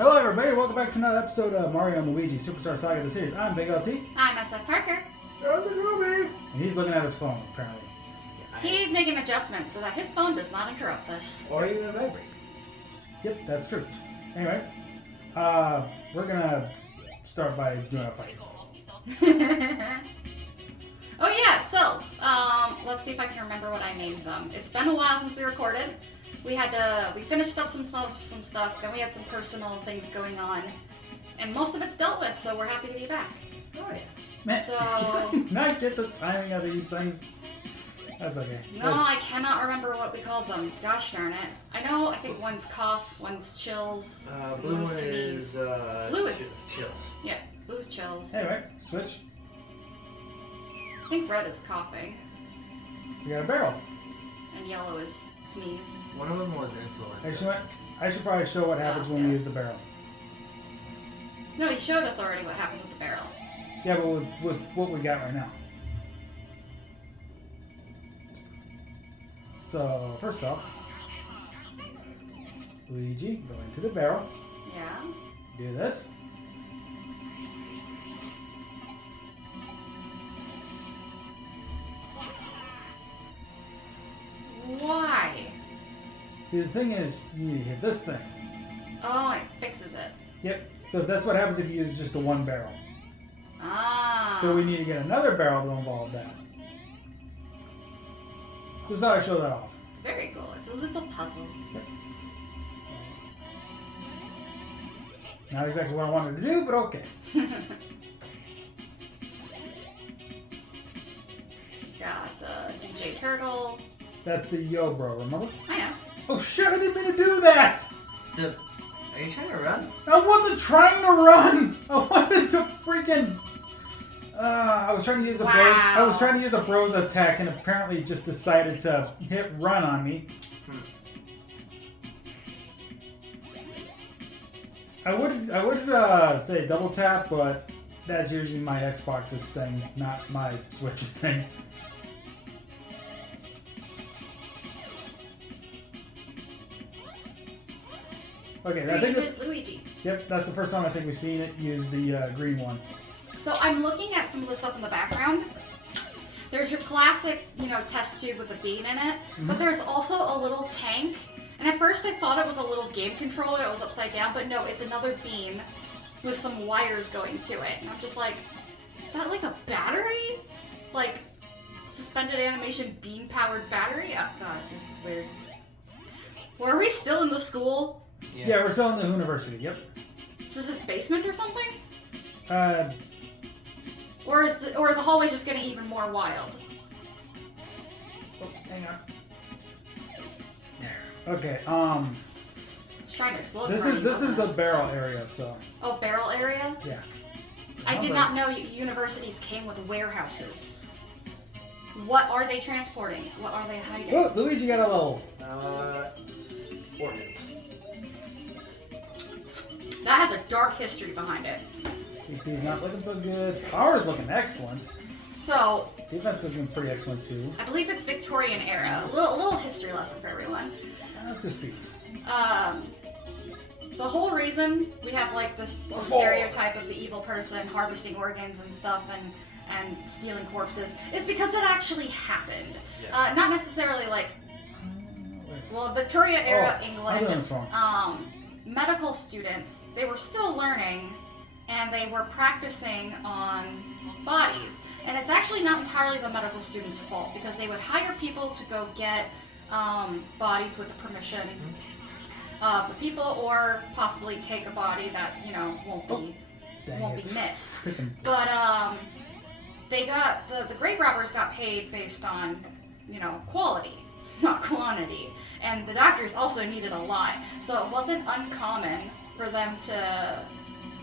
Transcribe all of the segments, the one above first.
Hello everybody, welcome back to another episode of Mario and Luigi Superstar Saga the series. I'm Big LT. I'm SFParker. I'm DaGroby. And he's looking at his phone, apparently. He's making adjustments so that his phone does not interrupt us. Or even a vibrate. Yep, that's true. Anyway, we're gonna start by doing a fight. Oh yeah, cells. Let's see if I can remember what I named them. It's been a while since we recorded. We finished up some stuff, then we had some personal things going on. And most of it's dealt with, so we're happy to be back. Oh yeah. Man, So- not get the timing of these things. That's okay. No, I cannot remember what we called them. Gosh darn it. I think one's cough, one's chills, Blue one's one sneeze. is Blue is- chills. Yeah, blue's chills. Anyway, switch. I think red is coughing, We got a barrel. and yellow is sneeze. One of them was influenza. Actually, I should probably show what happens when we yes. use the barrel. No, you showed us already what happens with the barrel. Yeah, but with what we got right now. So, first off, Luigi, go into the barrel. Yeah. Do this. Why? See, the thing is, you need to hit this thing. Oh, and it fixes it. Yep. So that's what happens if you use just the one barrel. Ah. So we need to get another barrel to involve that. Just thought I'd show that off. Very cool. It's a little puzzle. Yep. Not exactly what I wanted to do, but okay. Got DJ Turtle. That's the yo bro, remember? I know. Oh shit, I didn't mean to do that! Are you trying to run? I wasn't trying to run! I wanted to freaking... I was trying to use a Wow. I was trying to use a bros attack and apparently just decided to hit run on me. I would say double tap, but that's usually my Xbox's thing, not my Switch's thing. Okay, I think Green is Luigi. yep, that's the first time I think we've seen it use the green one. So I'm looking at some of the stuff in the background. There's your classic, test tube with a bean in it, but there's also a little tank. And at first I thought it was a little game controller, it was upside down, but no, it's another beam with some wires going to it. And I'm just like, is that like a battery? Like, suspended animation beam-powered battery? Oh god, this is weird. Were we still in the school? Yeah, we're still in the university, yep. Is this its basement or something? Oh, Or the hallway's just getting even more wild? hang on. There. Okay, It's trying to explode. this is the barrel area, so Oh, barrel area? yeah. I did not know universities came with warehouses. What are they transporting? What are they hiding? Oh, Luigi got a little. Ordnance. That has a dark history behind it. DP's not looking so good. Power's looking excellent. So, Defense looking pretty excellent too. I believe it's Victorian era. A little history lesson for everyone. That's just speed. The whole reason we have like this stereotype of the evil person harvesting organs and stuff and stealing corpses is because it actually happened. Yeah. Not necessarily like, well, Victoria era I'm England, doing this wrong. medical students, they were still learning and they were practicing on bodies. And it's actually not entirely the medical students' fault because they would hire people to go get bodies with the permission of the people, or possibly take a body that won't be Dang it. missed. Freaking- But they got the grave robbers got paid based on quality, not quantity, and the doctors also needed a lot, so it wasn't uncommon for them to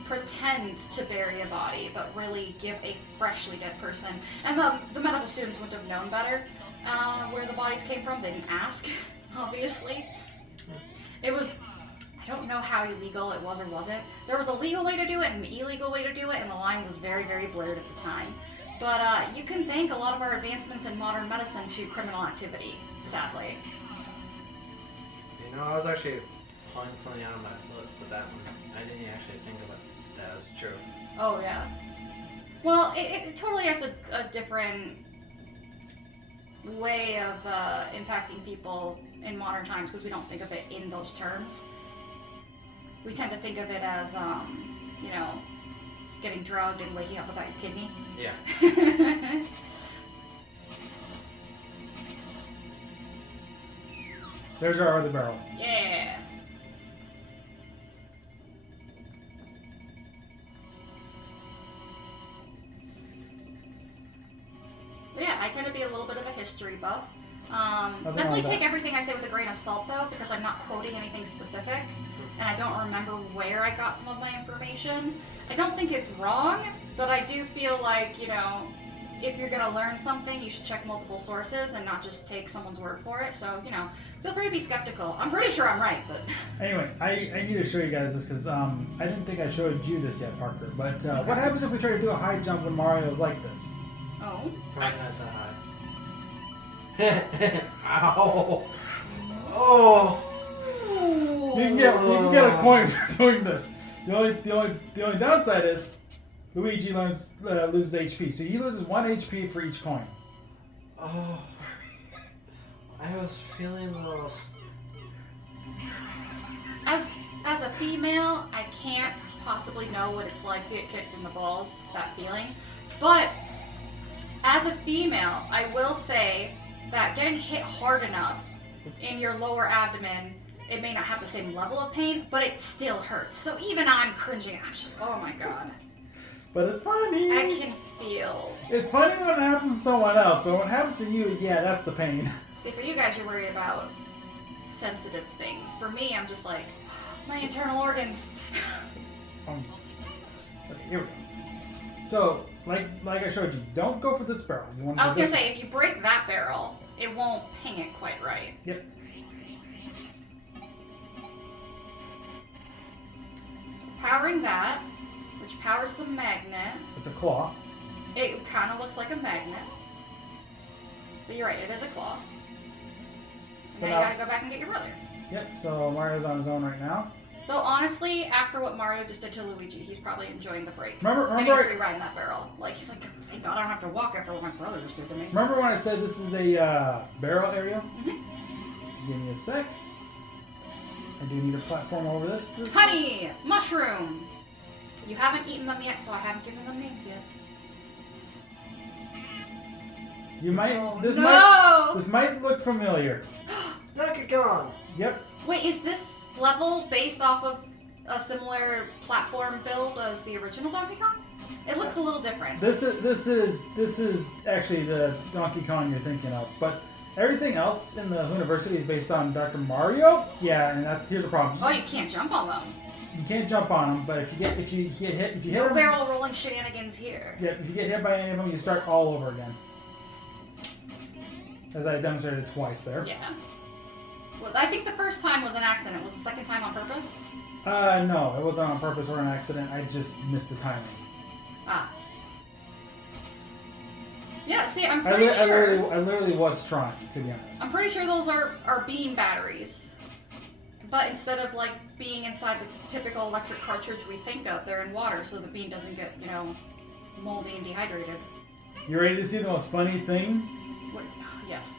pretend to bury a body, but really give a freshly dead person. And the medical students wouldn't have known better where the bodies came from. They didn't ask, obviously. It was, I don't know how illegal it was or wasn't. There was a legal way to do it and an illegal way to do it, and the line was very, very blurred at the time. But you can thank a lot of our advancements in modern medicine to criminal activity, sadly. I was actually pulling something out of my foot with that one. I didn't actually think of it. That was true. Oh, yeah. Well, it totally has a different way of impacting people in modern times because we don't think of it in those terms. We tend to think of it as, you know, getting drugged and waking up without your kidney. Yeah. There's our other barrel. Yeah. But yeah, I tend to be a little bit of a history buff. Definitely take everything I say with a grain of salt though, because I'm not quoting anything specific, and I don't remember where I got some of my information. I don't think it's wrong, but I do feel like, you know, if you're gonna learn something, you should check multiple sources and not just take someone's word for it. So, you know, feel free to be skeptical. I'm pretty sure I'm right, but... Anyway, I need to show you guys this because I didn't think I showed you this yet, Parker. But what happens if we try to do a high jump when Mario's like this? Oh. Probably not that high. Ow! Oh! You can get a coin for doing this. The only downside is Luigi loses HP, so he loses 1 HP for each coin. Oh! I was feeling those. As a female, I can't possibly know what it's like to get kicked in the balls, that feeling. But as a female, I will say that getting hit hard enough in your lower abdomen, it may not have the same level of pain, but it still hurts. So even I'm cringing. I'm just, oh my god. But it's funny. I can feel. It's funny when it happens to someone else, but when it happens to you, yeah, that's the pain. See, for you guys, you're worried about sensitive things. For me, I'm just like, my internal organs. Okay, here we go. So, like I showed you, don't go for this barrel. You want to I was gonna say, if you break that barrel, it won't ping it quite right. Yep. So powering that, which powers the magnet. It's a claw. It kind of looks like a magnet. But you're right, it is a claw. So now you gotta go back and get your brother. Yep, so Mario's on his own right now. Though honestly, after what Mario just did to Luigi, he's probably enjoying the break. Remember getting a free ride in that barrel. Like, he's like, thank God I don't have to walk after what my brother just did to me. Remember when I said this is a barrel area? Mm-hmm. Give me a sec. I do need a platform over this. Honey! Mushroom! You haven't eaten them yet, so I haven't given them names yet. You might. Oh, This might look familiar. Donkey Kong! Yep. Wait, is this level based off of a similar platform build as the original Donkey Kong? It looks a little different. This is actually the Donkey Kong you're thinking of, but everything else in the university is based on Dr. Mario. Yeah, and here's a problem. Oh, you can't jump on them. You can't jump on them, but if you get hit No them, barrel rolling shenanigans here. yeah, if you get hit by any of them, you start all over again. As I demonstrated twice there. Yeah. Well, I think the first time was an accident. Was the second time on purpose? No, it wasn't on purpose or an accident. I just missed the timing. Ah. Yeah, see, I'm pretty sure... I literally was trying, to be honest. I'm pretty sure those are beam batteries. But instead of, like, being inside the typical electric cartridge we think of, they're in water so the beam doesn't get, you know, moldy and dehydrated. You ready to see the most funny thing? What? Yes.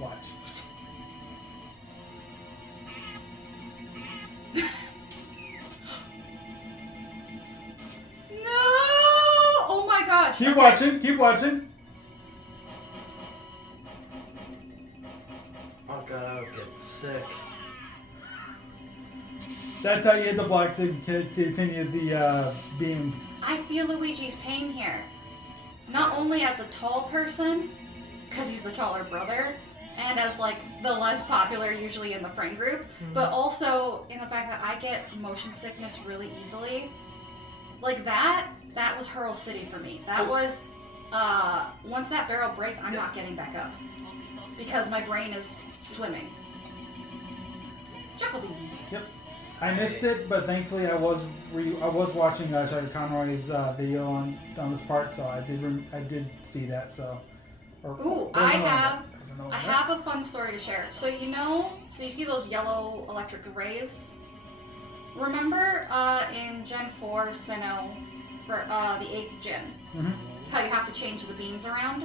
Watch. No! Oh my gosh. Keep Okay. watching, keep watching. Oh god, I would get sick. That's how you hit the block to continue the beam. I feel Luigi's pain here. Not only as a tall person, because he's the taller brother, and as like the less popular usually in the friend group, but also in the fact that I get motion sickness really easily. Like that was Hurl City for me. That was, once that barrel breaks, I'm not getting back up. Because my brain is swimming. Jacoby. Yep. I missed it, but thankfully I was watching Charlie Conroy's video on this part, so I did see that. So. Ooh, I have Doesn't know I that. have a fun story to share. So you see those yellow electric rays? Remember in Gen 4 Sinnoh for the 8th gen, how you have to change the beams around?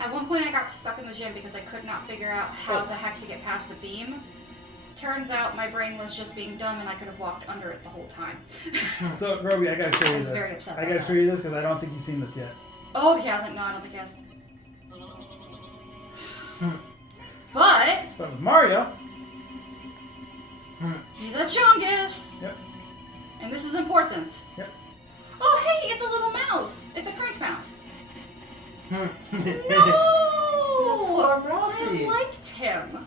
At one point I got stuck in the gym because I could not figure out how the heck to get past the beam. Turns out my brain was just being dumb and I could have walked under it the whole time. So, Groby, I gotta show you I was this. very upset I about gotta that. show you this because I don't think you've seen this yet. Oh, he hasn't? No, I don't think he has. But But with Mario, he's a Chungus! Yep. And this is important. Yep. Oh, hey, it's a little mouse. It's a crank mouse. No! Poor Mousy. I liked him.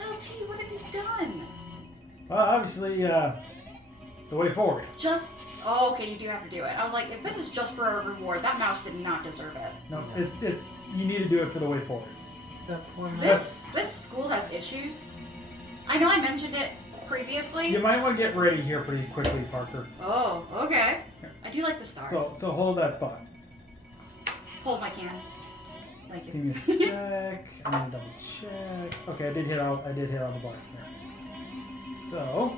LT, what have you done? well, obviously, the way forward. Just... Oh, okay, you do have to do it. I was like, if this is just for a reward, that mouse did not deserve it. No, it's you need to do it for the way forward. That poor mouse. This school has issues. I know I mentioned it previously. You might want to get ready here pretty quickly, Parker. Oh, okay. I do like the stars. So hold that thought. Hold my can. Thank Give you. me a sec. I'm gonna double check. Okay, I did hit all the blocks there. So,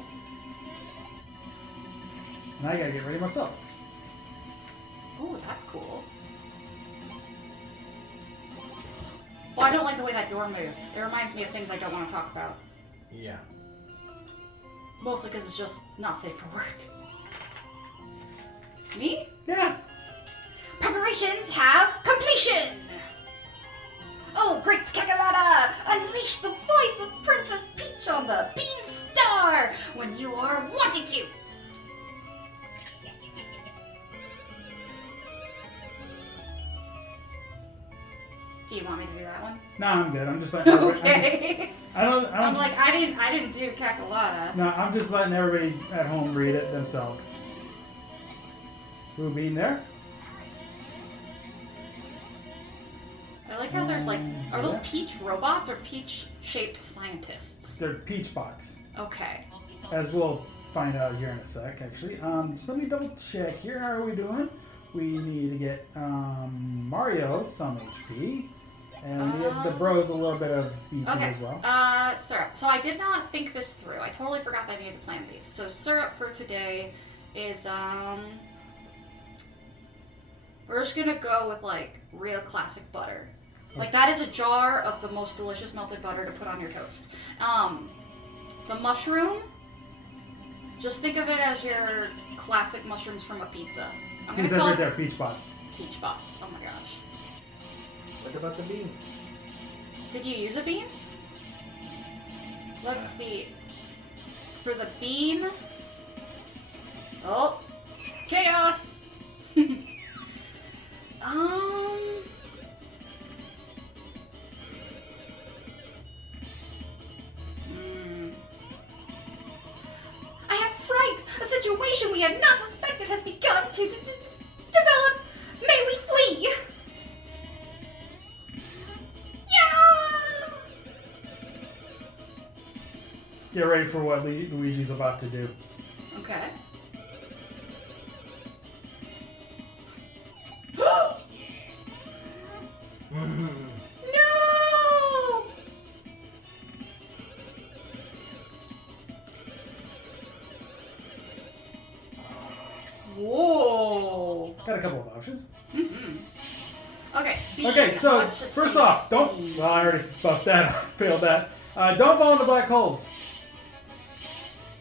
now I gotta get ready myself. Oh, that's cool. Well, I don't like the way that door moves. It reminds me of things I don't want to talk about. Yeah. Mostly because it's just not safe for work. Me? Yeah. Preparations have completion! Oh, great Skakalata! Unleash the voice of Princess Peach on the Beam Star when you are wanting to! Do you want me to do that one? No, I'm good. I'm just letting everybody. Okay. I don't. I'm like, I didn't do Kakalata. No, I'm just letting everybody at home read it themselves. Who being there? I like how there's like, are those Yeah. peach robots or peach-shaped scientists? They're peach bots, Okay. as we'll find out here in a sec. Actually, just let me double check here. How are we doing? We need to get Mario some HP, and we have the bros a little bit of BP Okay. as well. Syrup. So I did not think this through. I totally forgot that I needed to plan these. So syrup for today is we're just gonna go with like real classic butter. Like that is a jar of the most delicious melted butter to put on your toast. The mushroom, just think of it as your classic mushrooms from a pizza. I'm See, it gonna says call right it there, peach bots. peach bots. Oh my gosh. What about the beam? Did you use a bean? Let's see. For the bean. Oh, chaos. I have fright. A situation we had not suspected has begun to develop. May we flee? Yeah. Get ready for what Luigi's about to do. Okay. No! Whoa. Got a couple of options. Mm-hmm. Okay. Okay, so What should first we off, don't. be? Well, I already buffed that. Failed that. Don't fall into black holes.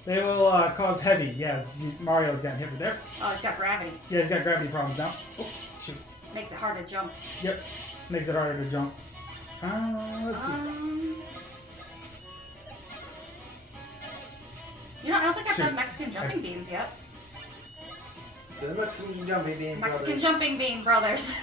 They will cause heavy. Yes, Mario's gotten hit with there. Oh, it's got gravity. Yeah, he's got gravity problems now. Oh, shoot. Makes it hard to jump. Yep. Makes it harder to jump. Let's see. You know, I don't think I've Shoot. done Mexican jumping beans yet. The Mexican jumping beam Mexican brothers. jumping bean brothers.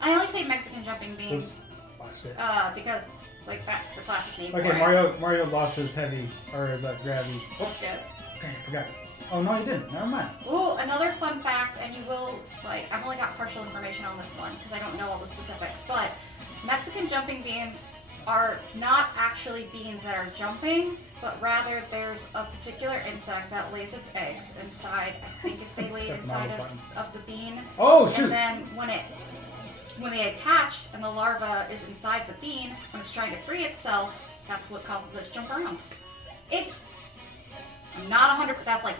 I only say Mexican jumping bean Oops. Watched it. because like that's the classic name for Okay, it. Mario lost his heavy, or his gravity. Oh, That's good. okay, I forgot. Oh, no, he didn't. Never mind. Ooh, another fun fact, and you will, like, I've only got partial information on this one because I don't know all the specifics, but Mexican jumping beans are not actually beans that are jumping, but rather there's a particular insect that lays its eggs inside, I think if they lay it Careful, inside not with buttons. of the bean, Oh, shoot. and then when it when the eggs hatch and the larva is inside the bean, when it's trying to free itself, that's what causes it to jump around. I'm not 100%, that's like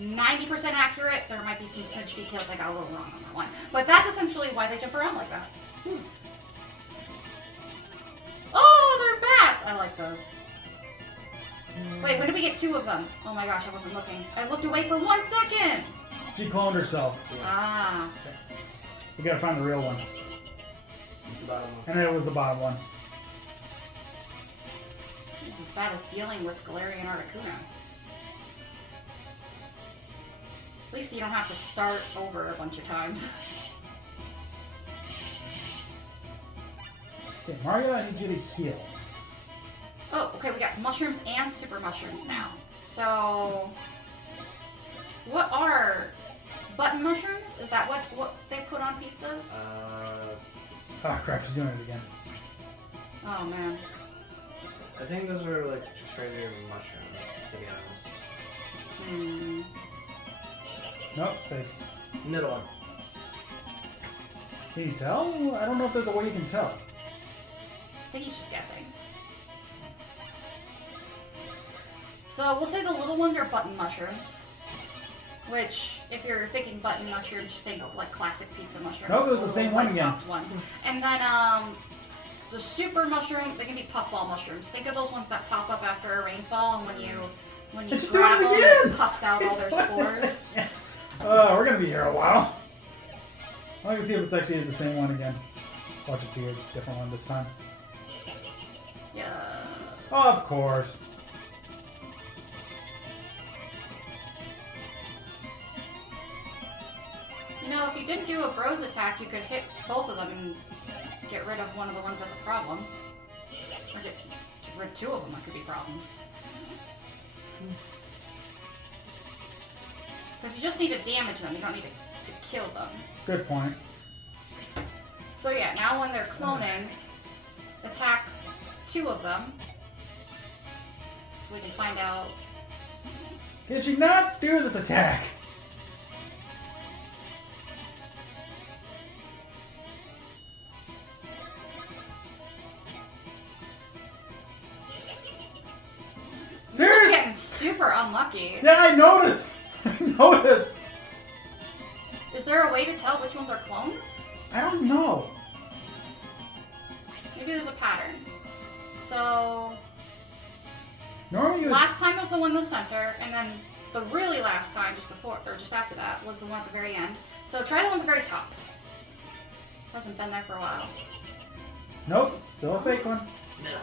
90% accurate. There might be some smidge details I got a little wrong on that one. But that's essentially why they jump around like that. Oh, they're bats! I like those. Wait, when did we get 2 of them? Oh my gosh, I wasn't looking. I looked away for 1 second! She cloned herself. Ah. We gotta find the real one. It's the bottom one. And it was the bottom one. It's as bad as dealing with Galarian Articuno. At least you don't have to start over a bunch of times. Okay, Mario, I need you to heal. Oh, okay, we got mushrooms and super mushrooms now. So, what are button mushrooms? Is that what they put on pizzas? Oh crap, she's doing it again. Oh man. I think those are like just regular mushrooms, to be honest. Nope, it's fake. Middle one. Can you tell? I don't know if there's a way you can tell. I think he's just guessing. So we'll say the little ones are button mushrooms. Which, if you're thinking button mushrooms, just think of like classic pizza mushrooms. No, it was the little, same one like, again. topped ones. And then the super mushroom, they can be puffball mushrooms. Think of those ones that pop up after a rainfall, and when you It's grab doing them, it again! it puffs out all their spores. We're gonna be here a while. I want to see if it's actually the same one again. Watch it be a different one this time. Yeah. Of course. You know, if you didn't do a bros attack, you could hit both of them and get rid of one of the ones that's a problem. Or get rid of 2 of them that could be problems. Because you just need to damage them, you don't need to kill them. Good point. So yeah, now when they're cloning, attack 2 of them. So we can find out. Can she not do this attack? You're just Seriously? getting super unlucky. Yeah, I noticed. I noticed. Is there a way to tell which ones are clones? I don't know. Maybe there's a pattern. So Normally, last time was the one in the center, and then the really last time, just before or just after that, was the one at the very end. So try the one at the very top. Hasn't been there for a while. Nope, still a fake one. Middle.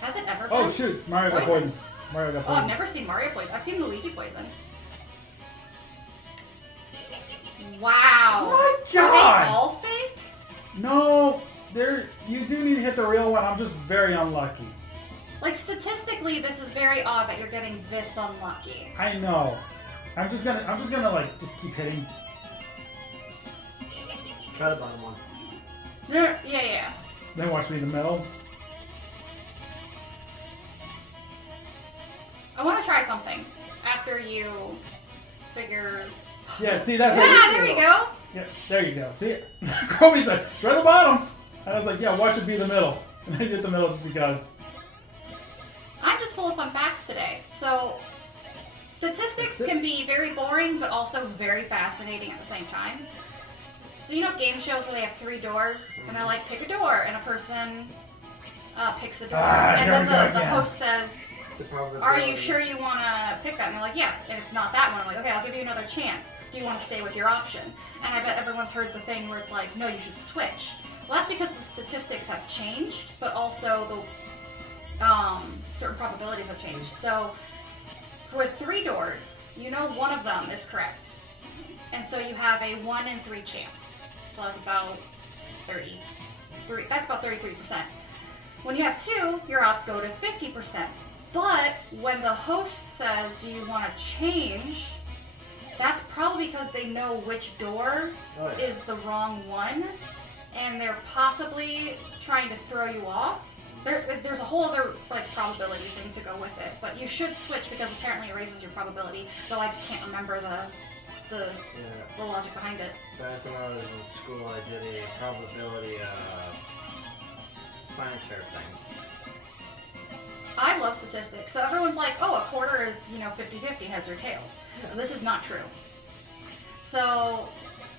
Has it ever been? Oh shoot, Mario got Poison. poisoned. Mario got Oh, I've poisoned. never seen Mario poison. I've seen Luigi poison. Wow. My Are God! they all fake? No, you do need to hit the real one. I'm just very unlucky. Like statistically, this is very odd that you're getting this unlucky. I know. I'm just gonna like just keep hitting. Try the bottom one. Yeah. Then watch me in the middle. I want to try something after you figure. Yeah, see that's. Yeah, there you go. Yeah, there you go. See, Kobe said, "Try the bottom," and I was like, "Yeah, watch it be the middle," and I did the middle just because. I'm just full of fun facts today. So, statistics can be very boring, but also very fascinating at the same time. So you know game shows where they have 3 doors, and they're like, pick a door, and a person picks a door, and then the host says, are you sure you want to pick that? And they're like, yeah, and it's not that one. I'm like, okay, I'll give you another chance. Do you want to stay with your option? And I bet everyone's heard the thing where it's like, no, you should switch. Well, that's because the statistics have changed, but also the certain probabilities have changed. So for 3 doors, you know one of them is correct. And so you have a 1 in 3 chance. So that's about 33. That's about 33%. When you have 2, your odds go to 50%. But when the host says you want to change, that's probably because they know which door is the wrong one, and they're possibly trying to throw you off. There's a whole other probability thing to go with it, but you should switch because apparently it raises your probability. Though I can't remember the the logic behind it. Back when I was in school, I did a probability science fair thing. I love statistics. So everyone's like, oh, a quarter is, 50-50, heads or tails. Yeah. This is not true. So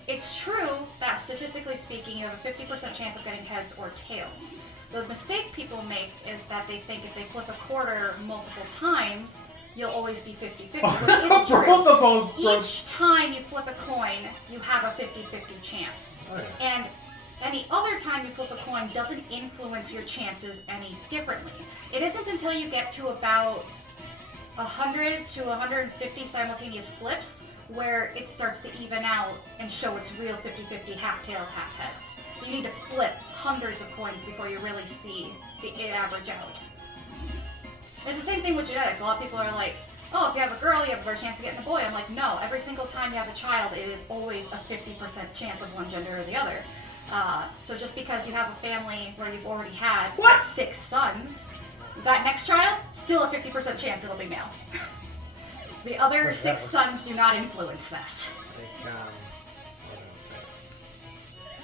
it's true that statistically speaking, you have a 50% chance of getting heads or tails. The mistake people make is that they think if they flip a quarter multiple times, you'll always be 50-50, which isn't true. Each time you flip a coin, you have a 50-50 chance. Oh, yeah. And any other time you flip a coin doesn't influence your chances any differently. It isn't until you get to about 100 to 150 simultaneous flips where it starts to even out and show its real 50-50 half tails, half heads. So you need to flip hundreds of coins before you really see it average out. It's the same thing with genetics. A lot of people are like, oh, if you have a girl, you have a better chance of getting a boy. I'm like, no, every single time you have a child, it is always a 50% chance of one gender or the other. So just because you have a family where you've already had 6 sons, that next child, still a 50% chance it'll be male. The other 6 sons do not influence that. Like,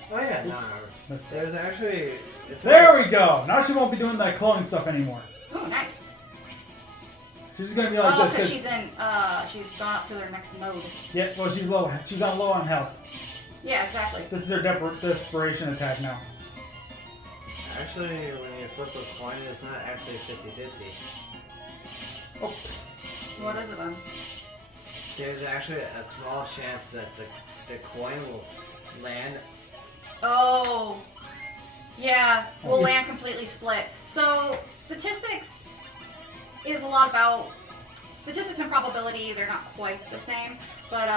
what did I say? Oh yeah, no. There's actually... There we go! Now she won't be doing that cloning stuff anymore. Oh, nice. She's gonna be like this. Because she's gone up to her next mode. Yeah, well, she's low. She's on low on health. Yeah, exactly. This is her desperation attack now. Actually, when you flip a coin, it's not actually 50-50. Oh. What is it then? There's actually a small chance that the coin will land. Oh. Yeah, will land completely split. So, statistics is a lot about... Statistics and probability, they're not quite the same, but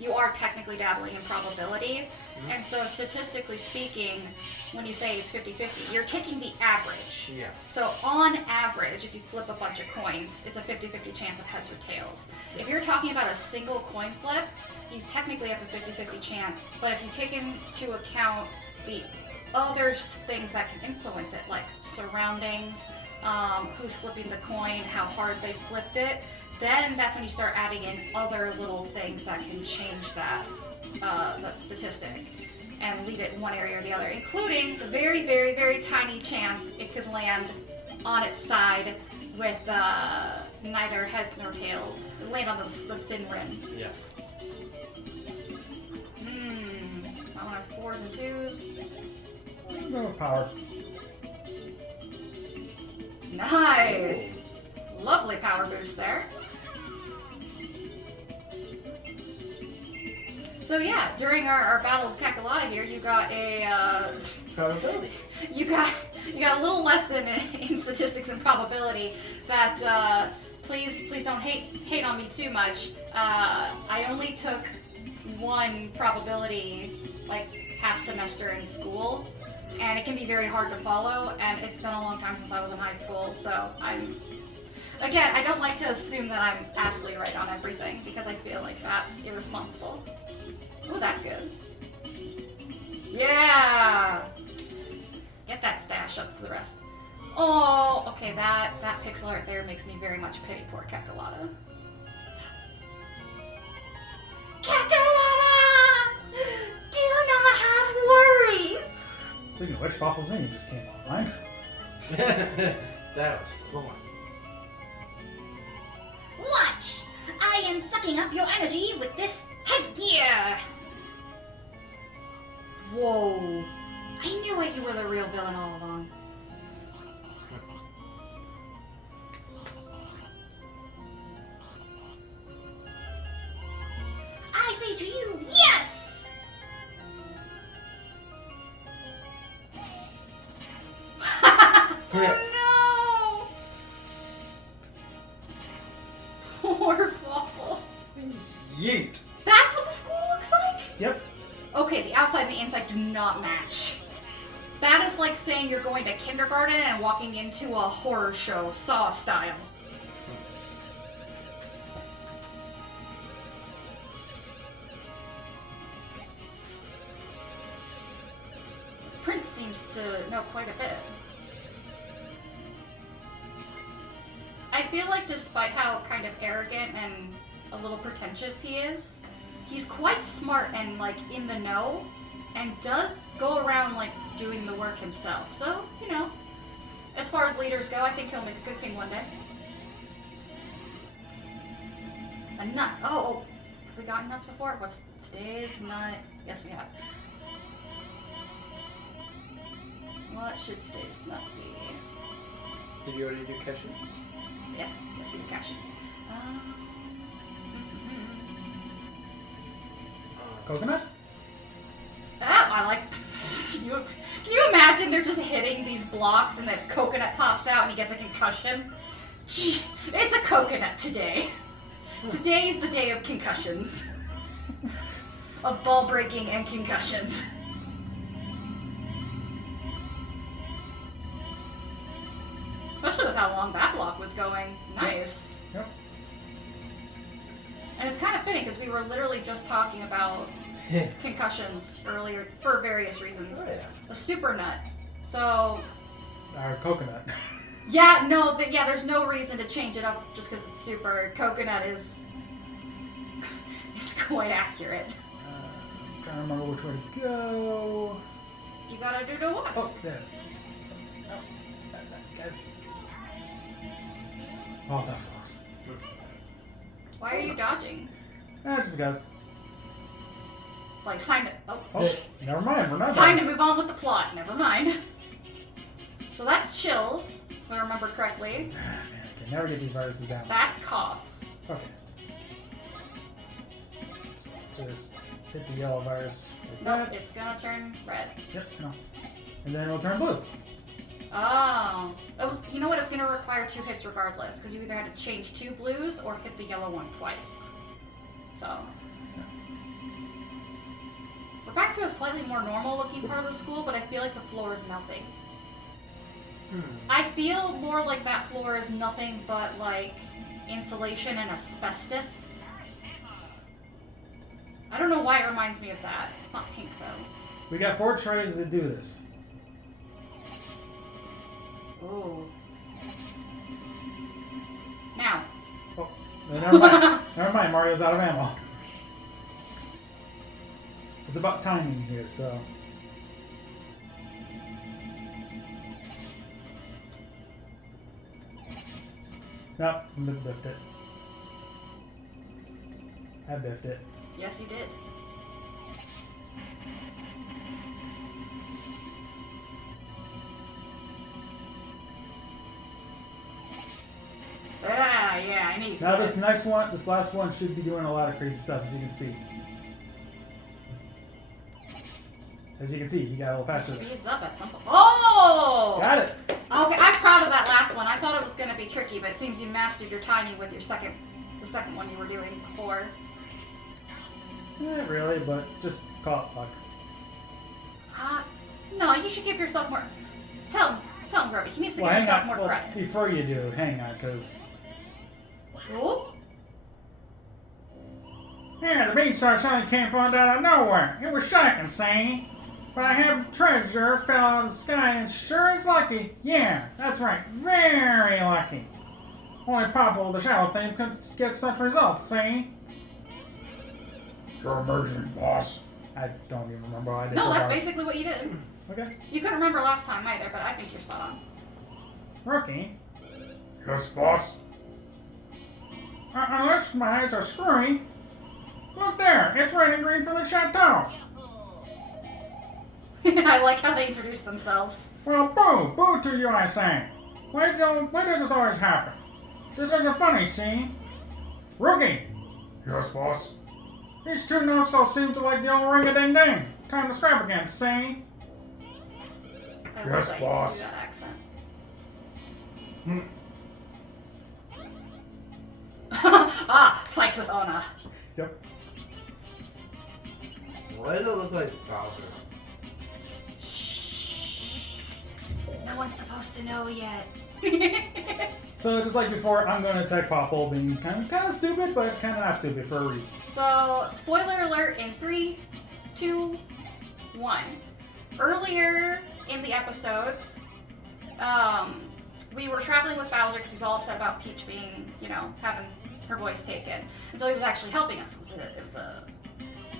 you are technically dabbling in probability. Mm-hmm. And so statistically speaking, when you say it's 50-50, you're taking the average. Yeah. So on average, if you flip a bunch of coins, it's a 50-50 chance of heads or tails. If you're talking about a single coin flip, you technically have a 50-50 chance, but if you take into account the other things that can influence it, like surroundings, who's flipping the coin, how hard they flipped it, then that's when you start adding in other little things that can change that statistic and lead it in one area or the other, including the very, very, very tiny chance it could land on its side with neither heads nor tails. Land on the thin rim. Yeah. That one has 4s and 2s. No power. Nice! Lovely power boost there. So yeah, during our battle of Kakalata here, you got a Probability. You got a little lesson in statistics and probability that please don't hate on me too much. I only took one probability like half semester in school. And it can be very hard to follow, and it's been a long time since I was in high school, so again, I don't like to assume that I'm absolutely right on everything, because I feel like that's irresponsible. Ooh, that's good. Yeah! Get that stash up to the rest. Oh, okay, that pixel art there makes me very much pity poor Kakalata. Kakalata! Do not have worries! Speaking of which, Waffles Menu just came online. That was fun. Watch! I am sucking up your energy with this headgear! Whoa. I knew it, you were the real villain all along. I say to you, yes! Oh no! Poor Waffle. Yeet. That's what the school looks like? Yep. Okay, the outside and the inside do not match. That is like saying you're going to kindergarten and walking into a horror show, Saw style. This prince seems to know quite a bit. I feel like despite how kind of arrogant and a little pretentious he is, he's quite smart and like in the know, and does go around like doing the work himself. So, you know, as far as leaders go, I think he'll make a good king one day. A nut. Oh, have we gotten nuts before? What's today's nut? Yes, we have. What should today's nut be? Did you already do cashews? Yes, we do cashews. Coconut? I like. Can you imagine they're just hitting these blocks and the coconut pops out and he gets a concussion? It's a coconut today. Today's the day of concussions. Of ball breaking and concussions. Especially with how long that block was going. Nice. Yep. And it's kind of fitting because we were literally just talking about concussions earlier for various reasons. Oh, yeah. A super nut. So, Our coconut. yeah, no, there's no reason to change it up just because it's super. Coconut is quite accurate. I'm trying to remember which way to go. You gotta do the what? Oh, there. Oh, guys. Oh, that was close. Why are you dodging? Just because. It's like, it's time to. Oh, never mind. We're not It's time to done. move on with the plot. Never mind. So that's chills, if I remember correctly. Man, I can never get these viruses down. That's cough. Okay. So just hit the yellow virus like Nope, that. it's gonna turn red. Yep, no. And then it'll turn blue. Oh. You know what? It was gonna require 2 hits regardless, because you either had to change 2 blues or hit the yellow one twice. So. We're back to a slightly more normal looking part of the school, but I feel like the floor is melting. I feel more like that floor is nothing but like insulation and asbestos. I don't know why it reminds me of that. It's not pink though. We got 4 tries to do this. Ooh. Now. Oh, never mind. Never mind, Mario's out of ammo. It's about timing here, so. Nope, I biffed it. I biffed it. Yes, you did. Ah, yeah, I need. Now this last one should be doing a lot of crazy stuff, as you can see. As you can see, he got a little faster. Speeds up at some point. Oh! Got it. Okay, I'm proud of that last one. I thought it was going to be tricky, but it seems you mastered your timing with the second one you were doing before. Not really, but just call it luck. No, you should give yourself more. Tell him, Groby. He needs to give hang himself on. more Well, credit. before you do, hang on, because... Ooh. Yeah, the bean star suddenly came falling out of nowhere. It was shocking, see? But I have treasure fell out of the sky and sure is lucky. Yeah, that's right. Very lucky. Only Papa the Shadow thing could get such results, see? You're emerging, boss. I don't even remember what I did. No, so that's far. basically what you did. Okay. You couldn't remember last time either, but I think you're spot on. Rookie? Yes, boss. Unless my eyes are screwy. Look there, it's red and green from the chateau. I like how they introduce themselves. Well, boo to you, I say. Why does this always happen? This isn't funny, see? Rookie. Yes, boss. These 2 numbskulls seem to like the old ring-a-ding-ding. Time to scrap again, see? I Yes, love that boss. you do that accent. Fight with honor. Yep. Why does it look like Bowser? No one's supposed to know yet. So, just like before, I'm going to attack Popple, being kind of stupid, but kind of not stupid for a reason. So, spoiler alert in 3, 2, 1. Earlier in the episodes, we were traveling with Bowser because he's all upset about Peach being, having her voice taken. And so he was actually helping us. It was a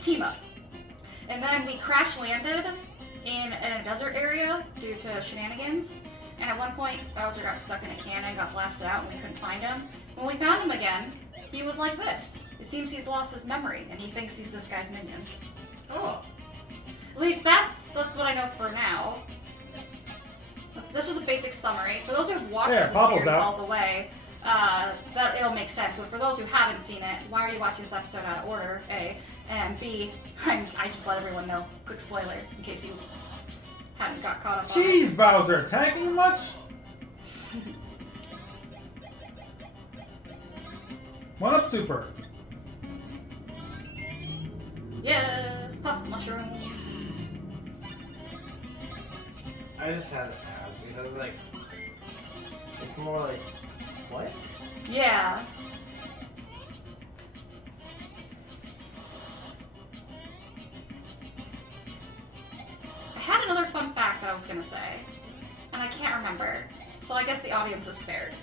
team up. And then we crash landed in a desert area due to shenanigans. And at one point, Bowser got stuck in a cannon, got blasted out, and we couldn't find him. When we found him again, he was like this. It seems he's lost his memory, and he thinks he's this guy's minion. Oh. At least that's what I know for now. That's just a basic summary. For those who've watched the series all the way, that it'll make sense. But for those who haven't seen it, why are you watching this episode out of order? A, and B, I just let everyone know. Quick spoiler in case you hadn't got caught up on it. Jeez, Bowser, attacking him much? One up, Super. Yes, puff mushroom. I just had to pass because, like, it's more like, what? Yeah. I had another fun fact that I was gonna say, and I can't remember, so I guess the audience is spared.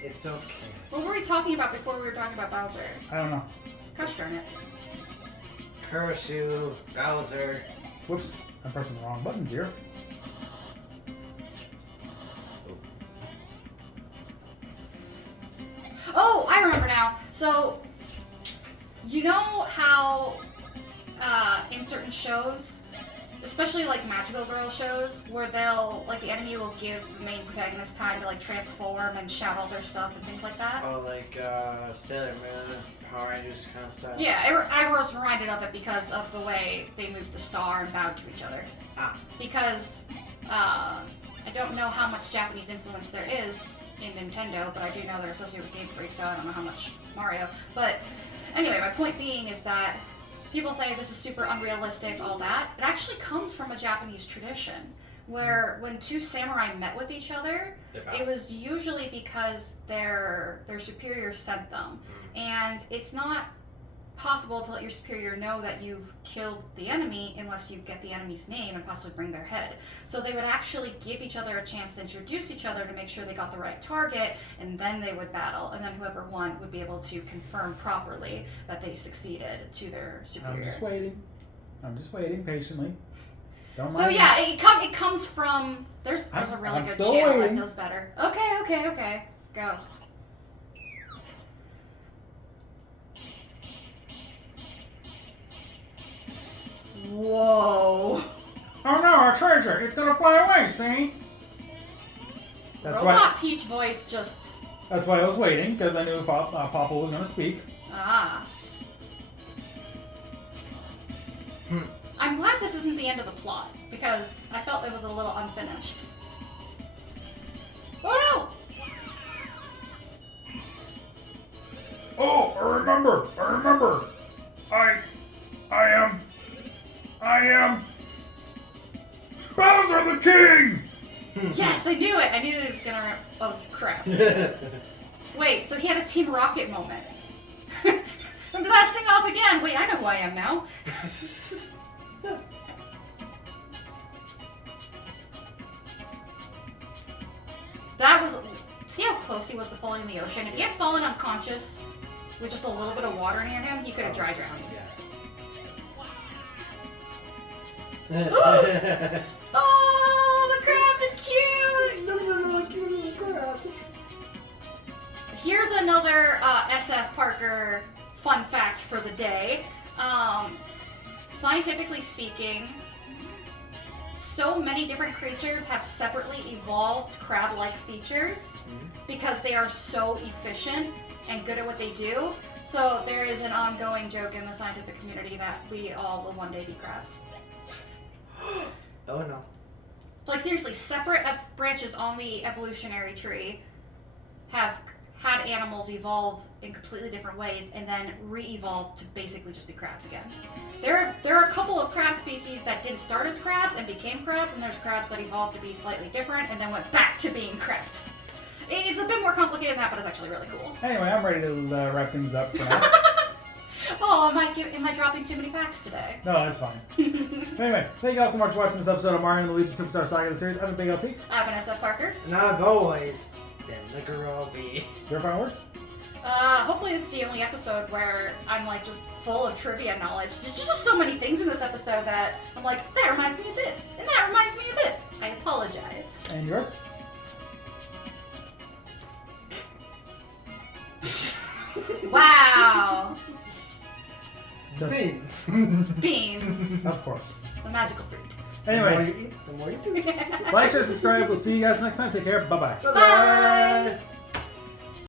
It's okay. What were we talking about before we were talking about Bowser? I don't know. Gosh darn it. Curse you, Bowser. Whoops, I'm pressing the wrong buttons here. Oh, I remember now. So, you know how in certain shows, especially like magical girl shows, where they'll, like, the enemy will give the main protagonist time to, like, transform and shout all their stuff and things like that? Oh, like Sailor Moon, Power Rangers kind of stuff. Yeah, I was reminded of it because of the way they moved the star and bowed to each other. Ah. Because I don't know how much Japanese influence there is in Nintendo, but I do know they're associated with Game Freak, so I don't know how much Mario. But anyway, my point being is that people say this is super unrealistic, all that. It actually comes from a Japanese tradition where when two samurai met with each other, it was usually because their superiors sent them. And it's not possible to let your superior know that you've killed the enemy unless you get the enemy's name and possibly bring their head. So they would actually give each other a chance to introduce each other to make sure they got the right target, and then they would battle, and then whoever won would be able to confirm properly that they succeeded to their superior. I'm just waiting patiently. Don't So mind yeah, it comes from, there's a really good channel that does better. Okay, go. Whoa. Oh no, our treasure! It's gonna fly away, see? That's Robot Peach voice just... That's why I was waiting, because I knew Papa was gonna speak. Ah. I'm glad this isn't the end of the plot, because I felt it was a little unfinished. Oh no! Oh, I remember! I am Bowser the King! Yes, I knew it! I knew it was gonna... Oh, crap. Wait, so he had a Team Rocket moment. I'm blasting off again! Wait, I know who I am now. That was... See how close he was to falling in the ocean? If he had fallen unconscious with just a little bit of water near him, he could have dry drowned. Oh, the crabs are cute! Look at the little cute little crabs. Here's another SFParker fun fact for the day. Scientifically speaking, so many different creatures have separately evolved crab-like features because they are so efficient and good at what they do. So there is an ongoing joke in the scientific community that we all will one day be crabs. Oh no. Like seriously, separate branches on the evolutionary tree have had animals evolve in completely different ways and then re-evolve to basically just be crabs again. There are a couple of crab species that didn't start as crabs and became crabs, and there's crabs that evolved to be slightly different and then went back to being crabs. It's a bit more complicated than that, but it's actually really cool. Anyway, I'm ready to wrap things up for now. Oh, am I dropping too many facts today? No, that's fine. Anyway, thank you all so much for watching this episode of Mario and Luigi Superstar Saga, the series. I'm a Big LT. I've been SFParker. And I've always been DaGroby. Your final words? Hopefully this is the only episode where I'm like just full of trivia knowledge. There's just so many things in this episode that I'm like, that reminds me of this, and that reminds me of this. I apologize. And yours? Wow. Beans. Beans. Of course. The magical fruit. Anyways, The more you eat, the more you do. like, share, subscribe. We'll see you guys next time. Take care. Bye-bye. Bye-bye.